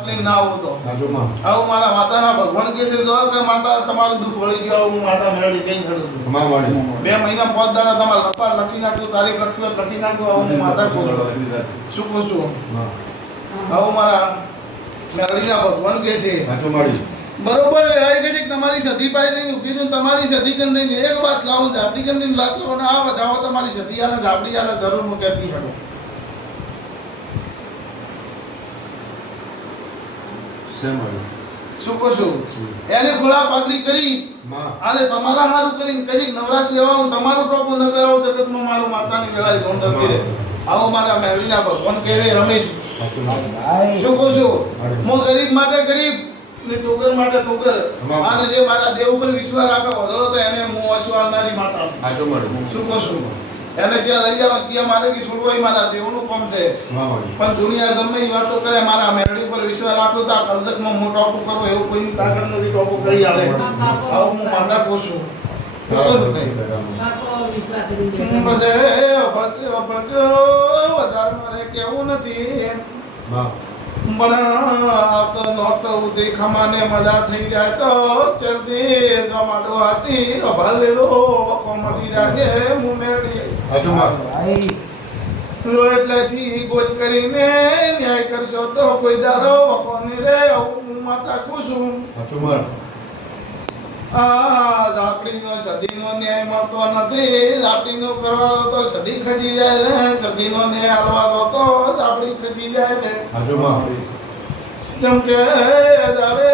ના આવું તો આવું મારા માતાના ભગવાન કે છે તો કે માતા તમારું દુઃખ વળી ગયું હું માતા મેળવી કઈ ખડું 2 મહિના 5 દાડા તમારા લખવા લખી નાખ્યું તારીખ લખ્યું લખી નાખ્યું આવું હું માતા છું શું કહું છું આવું મારા મેળવીના ભગવાન કે છે બરોબર વેળાઈ ગઈ તમારી સધી પાઈ દઈને ઉભી છું તમારી સધી કન દઈને એક વાત લાવું ઝાપડી કન દઈને વાત કરો ને આ વધાવો તમારી સધી આને ઝાપડી આને જરૂર હું કહેતી હડો શું કહું છું એને ખોળા પાગડી કરી અને તમારા હારું કરીને કઈ નવરાશ લેવા હું તમારું ટોપું ન કરાવું જગતમાં મારું માતાની વેળાઈ ધોન થતી રહે આવો મારા મેળવીના ભગવાન કહે રમેશ શું કહું છું હું ગરીબ માટે ગરીબ ને ટોકર માટે ટોકર અને જે મારા દેવ ઉપર વિશ્વાસ રાખે વધરો તો એને હું અસવાળનારી માતા શું કહું છું એને ત્યાં લઈ જવા કે મારે કે છોડવો મારા દેવનું કામ છે પણ દુનિયા ગમે એ વાતો કરે મારા મેળવી પર વિશ્વાસ રાખો તો આ કર્જકમાં હું ટોપો કરું એવું કોઈની તાકાત નથી ટોપો કરી આવે આવું હું માતા કહું છું વધારે મારે કેવું નથી પણ આવતો નોરતો દેખામાને મજા થઈ જાય તો જલ્દી ગમાડો હતી અભાલ લેલો વખો મળી જશે હું મેળવી એટલેથી ગોચ કરીને ન્યાય કરશો તો કોઈ દાડો વખો નહીં રે હું માતા કુસુમ ઝાપડીનો સદીનો ન્યાય મળતો નથી ઝાપડીનો કરવા તો સદી ખસી જાય ને સદીનો ન્યાય હાલવા તો ઝાપડી ખસી જાય ને જેમ કે જાણે